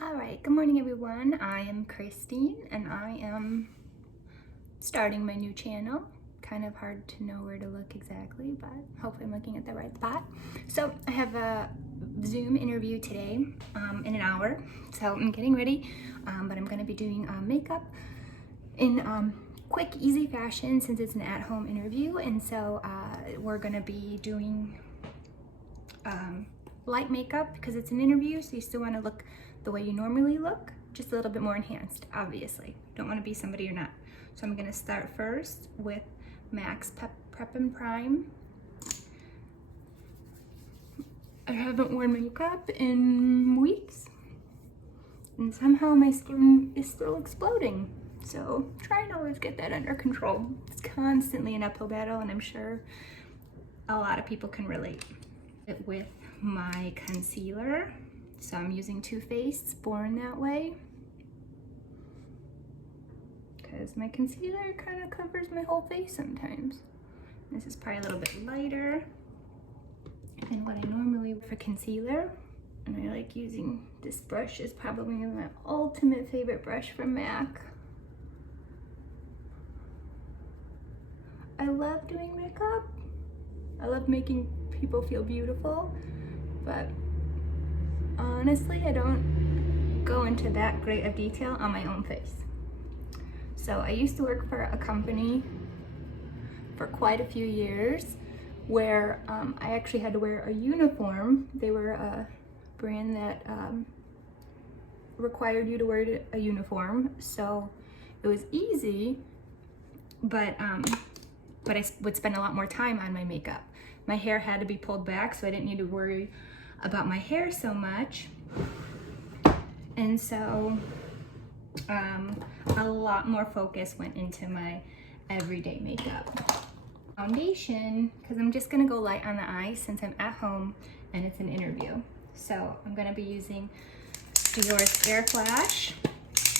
Alright, good morning everyone. I am Christine and I am starting my new channel. Kind of hard to know where to look exactly, but hopefully I'm looking at the right spot. So I have a Zoom interview today in an hour, so I'm getting ready, but I'm going to be doing makeup in quick, easy fashion since it's an at-home interview, and so we're going to be doing light makeup because it's an interview, so you still want to look the way you normally look, just a little bit more enhanced, obviously. Don't want to be somebody you're not. So I'm going to start first with MAC's Prep and Prime. I haven't worn makeup in weeks, and somehow my skin is still exploding. So try and always get that under control. It's constantly an uphill battle, and I'm sure a lot of people can relate. With my concealer. So I'm using Too Faced Born That Way, because my concealer kind of covers my whole face sometimes. This is probably a little bit lighter than what I normally wear for concealer. And I like using this brush. Is probably my ultimate favorite brush from MAC. I love doing makeup. I love making people feel beautiful, but honestly, I don't go into that great of detail on my own face. So I used to work for a company for quite a few years where I actually had to wear a uniform. They were a brand that required you to wear a uniform, so it was easy, but I would spend a lot more time on my makeup. My hair had to be pulled back, so I didn't need to worry about my hair so much. And so a lot more focus went into my everyday makeup. Foundation, because I'm just gonna go light on the eyes since I'm at home and it's an interview. So I'm gonna be using Dior's Air Flash.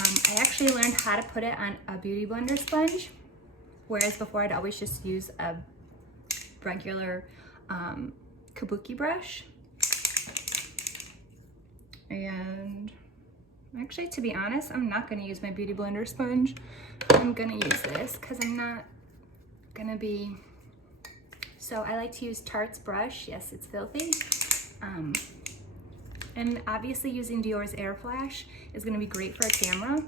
I actually learned how to put it on a beauty blender sponge, whereas before I'd always just use a regular kabuki brush. And actually, to be honest, I'm not going to use my beauty blender sponge. I'm going to use this because I'm not going to be... So I like to use Tarte's brush. Yes, it's filthy. And obviously using Dior's Air Flash is going to be great for a camera.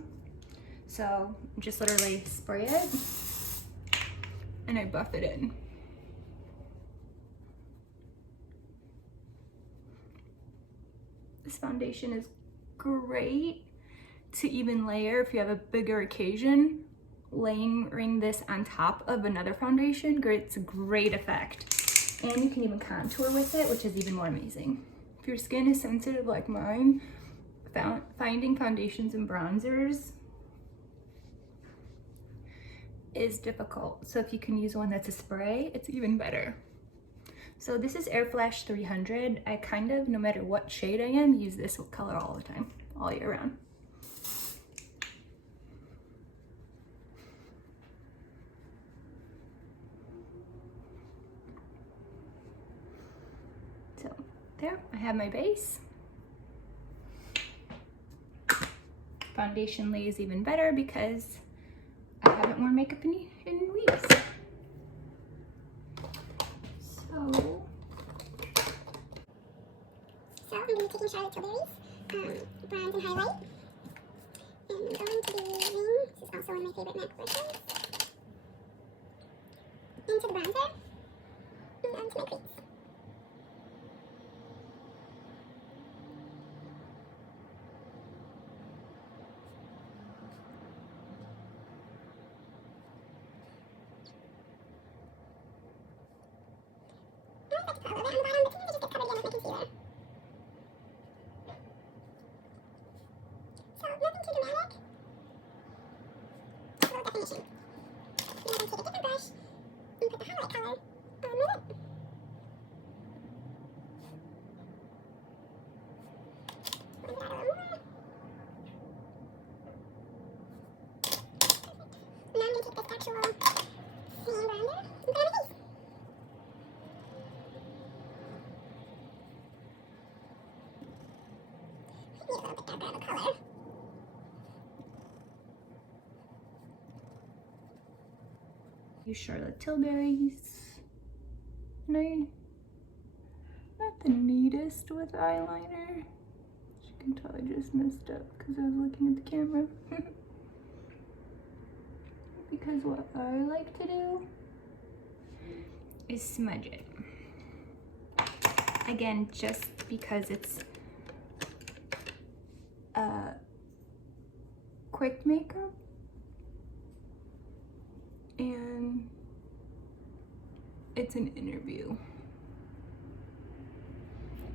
So just literally spray it and I buff it in. This foundation is great to even layer if you have a bigger occasion. Layering this on top of another foundation gets a great effect. And you can even contour with it, which is even more amazing. If your skin is sensitive like mine, finding foundations and bronzers is difficult. So if you can use one that's a spray, it's even better. So this is Air Flash 300. I kind of, no matter what shade I am, use this color all the time, all year round. So there, I have my base. Foundation lays even better because I haven't worn makeup in weeks. So I'm going to be taking Charlotte Tilbury's bronze and highlight. And I'm going to be using, this is also one of my favorite MAC brushes, into the bronzer and onto my crease. I like to put a little bit on the bottom, but sometimes I just get covered again with my concealer. So nothing too dramatic. Just a little definition. And then take a different brush and put the highlight color on with it. Bring it out a little more. Now I'm going to take this actual same bronzer and put it on my face. little bit darker of a color. Use Charlotte Tilbury's. And I'm not the neatest with eyeliner. As you can tell, I just messed up because I was looking at the camera. Because what I like to do is smudge it. Again, just because it's quick makeup and it's an interview.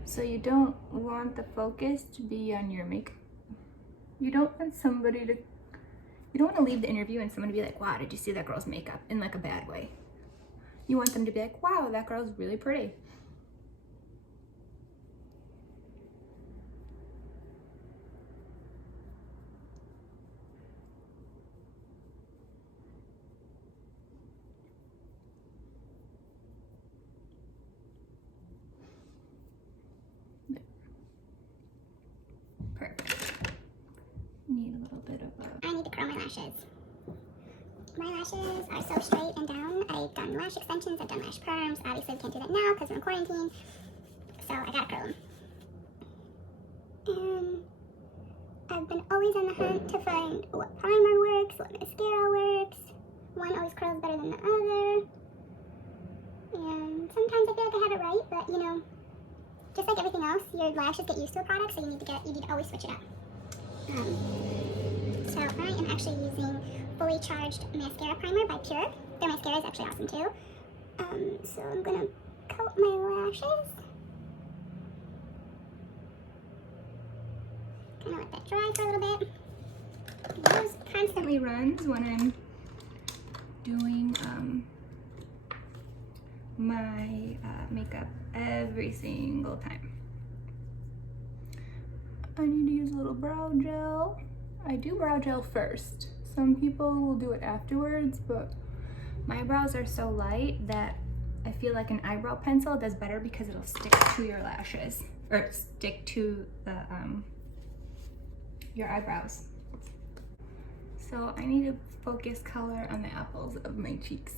So you don't want the focus to be on your makeup. You don't want somebody to, you don't want to leave the interview and someone to be like, wow, did you see that girl's makeup? In like a bad way. You want them to be like, wow, that girl's really pretty. Perfect. Need a little bit of a... I need to curl my lashes. My lashes are so straight and down. I've done lash extensions, I've done lash perms. Obviously I can't do that now because we're in quarantine. So I gotta curl them. And I've been always on the hunt to find what primer works, what mascara works. One always curls better than the other. And sometimes I feel like I have it right, but you know, just like everything else, your lashes get used to a product, so you need to always switch it up. So I am actually using Fully Charged Mascara Primer by Pure. Their mascara is actually awesome too. So I'm gonna coat my lashes. Kind of let that dry for a little bit. Those constantly runs when I'm doing my makeup every single time. I need to use a little brow gel. I do brow gel first. Some people will do it afterwards, but my brows are so light that I feel like an eyebrow pencil does better because it'll stick to your lashes, or stick to the your eyebrows. So I need a focus color on the apples of my cheeks.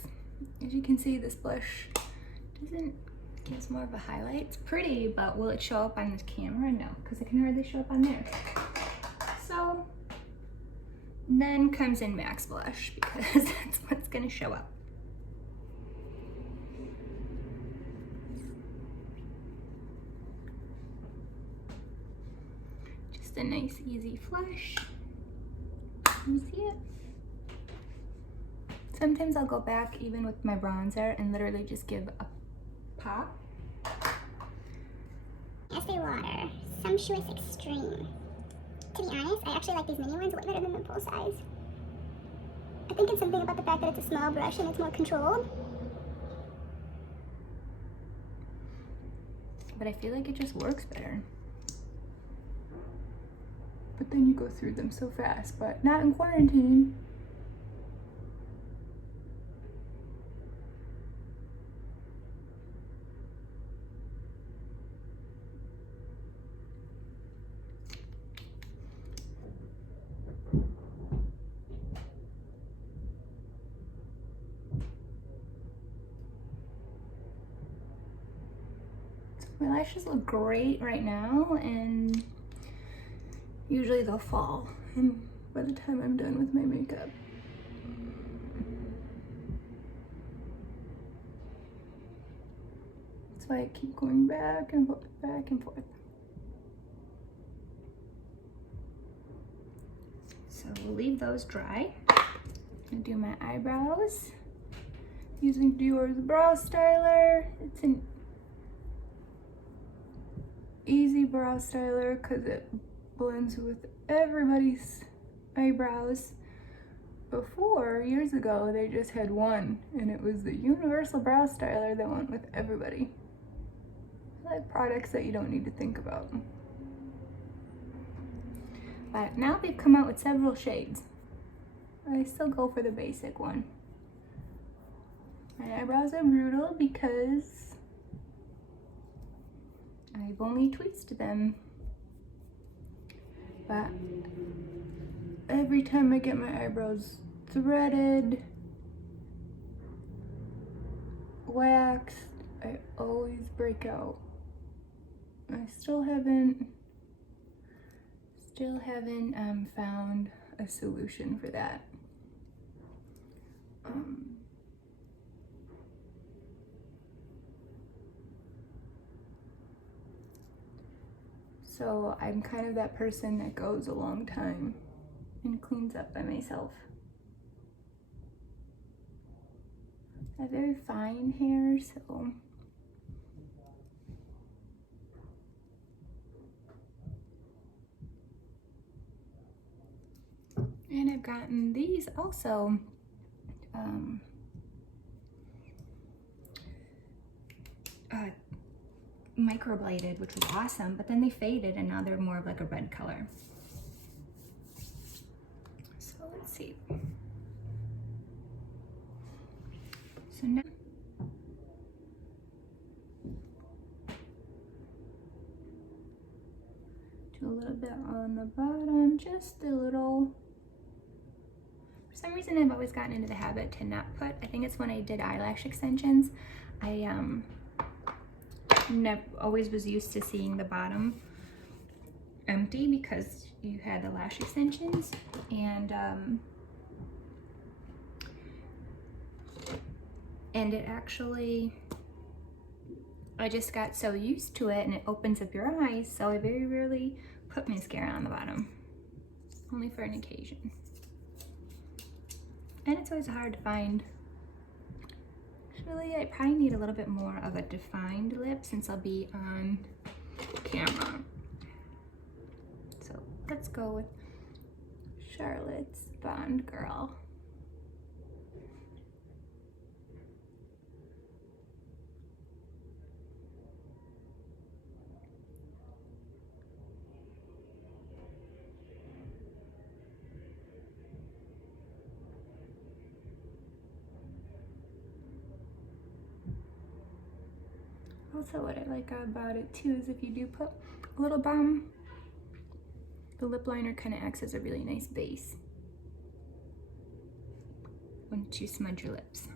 As you can see, this blush gives more of a highlight. It's pretty, but will it show up on this camera? No, because it can hardly show up on there. So then comes in Max Blush because that's what's gonna show up. Just a nice easy flush. You see it? Sometimes I'll go back even with my bronzer and literally just give a pop. Estee Lauder Sumptuous Extreme. To be honest, I actually like these mini ones way better than the full size. I think it's something about the fact that it's a small brush and it's more controlled. But I feel like it just works better. But then you go through them so fast, but not in quarantine. My lashes look great right now, and usually they'll fall and by the time I'm done with my makeup. That's why I keep going back and forth, back and forth. So we'll leave those dry. I'm gonna do my eyebrows using Dior's Brow Styler. It's an easy brow styler because it blends with everybody's eyebrows. Before, years ago, they just had one, and it was the universal brow styler that went with everybody. I like products that you don't need to think about. But now they've come out with several shades. I still go for the basic one. My eyebrows are brutal because I've only tweezed them but every time I get my eyebrows threaded, waxed, I always break out. I still haven't found a solution for that. So I'm kind of that person that goes a long time and cleans up by myself. I have very fine hair, so and I've gotten these also microbladed, which was awesome, but then they faded and now they're more of like a red color. So let's see. So now do a little bit on the bottom, just a little. For some reason I've always gotten into the habit to not put, I think it's when I did eyelash extensions, I always was used to seeing the bottom empty because you had the lash extensions, and it actually, I just got so used to it and it opens up your eyes, so I very rarely put mascara on the bottom, only for an occasion. And it's always hard to find. Actually, I probably need a little bit more of a defined lip since I'll be on camera. So let's go with Charlotte's Bond Girl. Also, what I like about it too is if you do put a little balm, the lip liner kind of acts as a really nice base once you smudge your lips.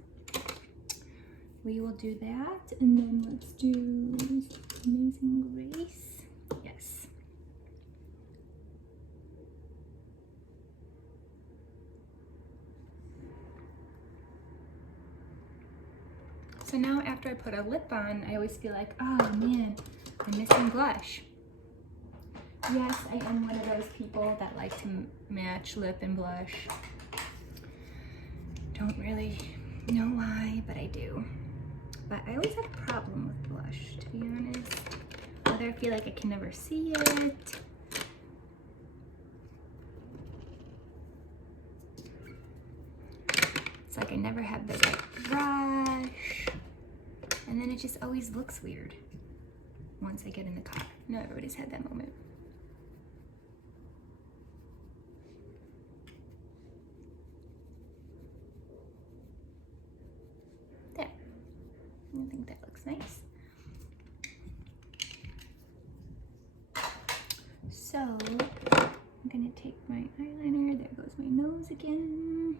We will do that, and then let's do Amazing Grace. Yes. So now after I put a lip on, I always feel like, oh man, I'm missing blush. Yes, I am one of those people that like to match lip and blush. Don't really know why, but I do. But I always have a problem with blush, to be honest. Whether I feel like I can never see it. It's like I never have the right brush. And then it just always looks weird once I get in the car. No, everybody's had that moment. There. I think that looks nice. So, I'm gonna take my eyeliner. There goes my nose again.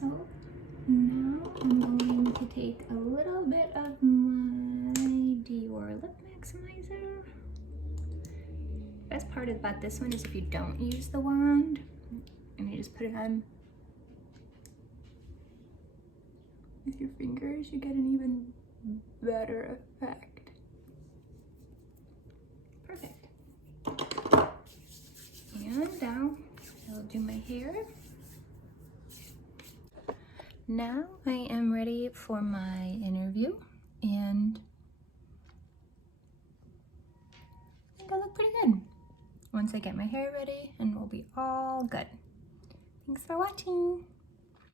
So now I'm going to take a little bit of my Dior Lip Maximizer. Best part about this one is if you don't use the wand and you just put it on with your fingers, you get an even better effect. Perfect. And now I'll do my hair. Now I am ready for my interview, and I think I look pretty good. Once I get my hair ready, and we'll be all good. Thanks for watching.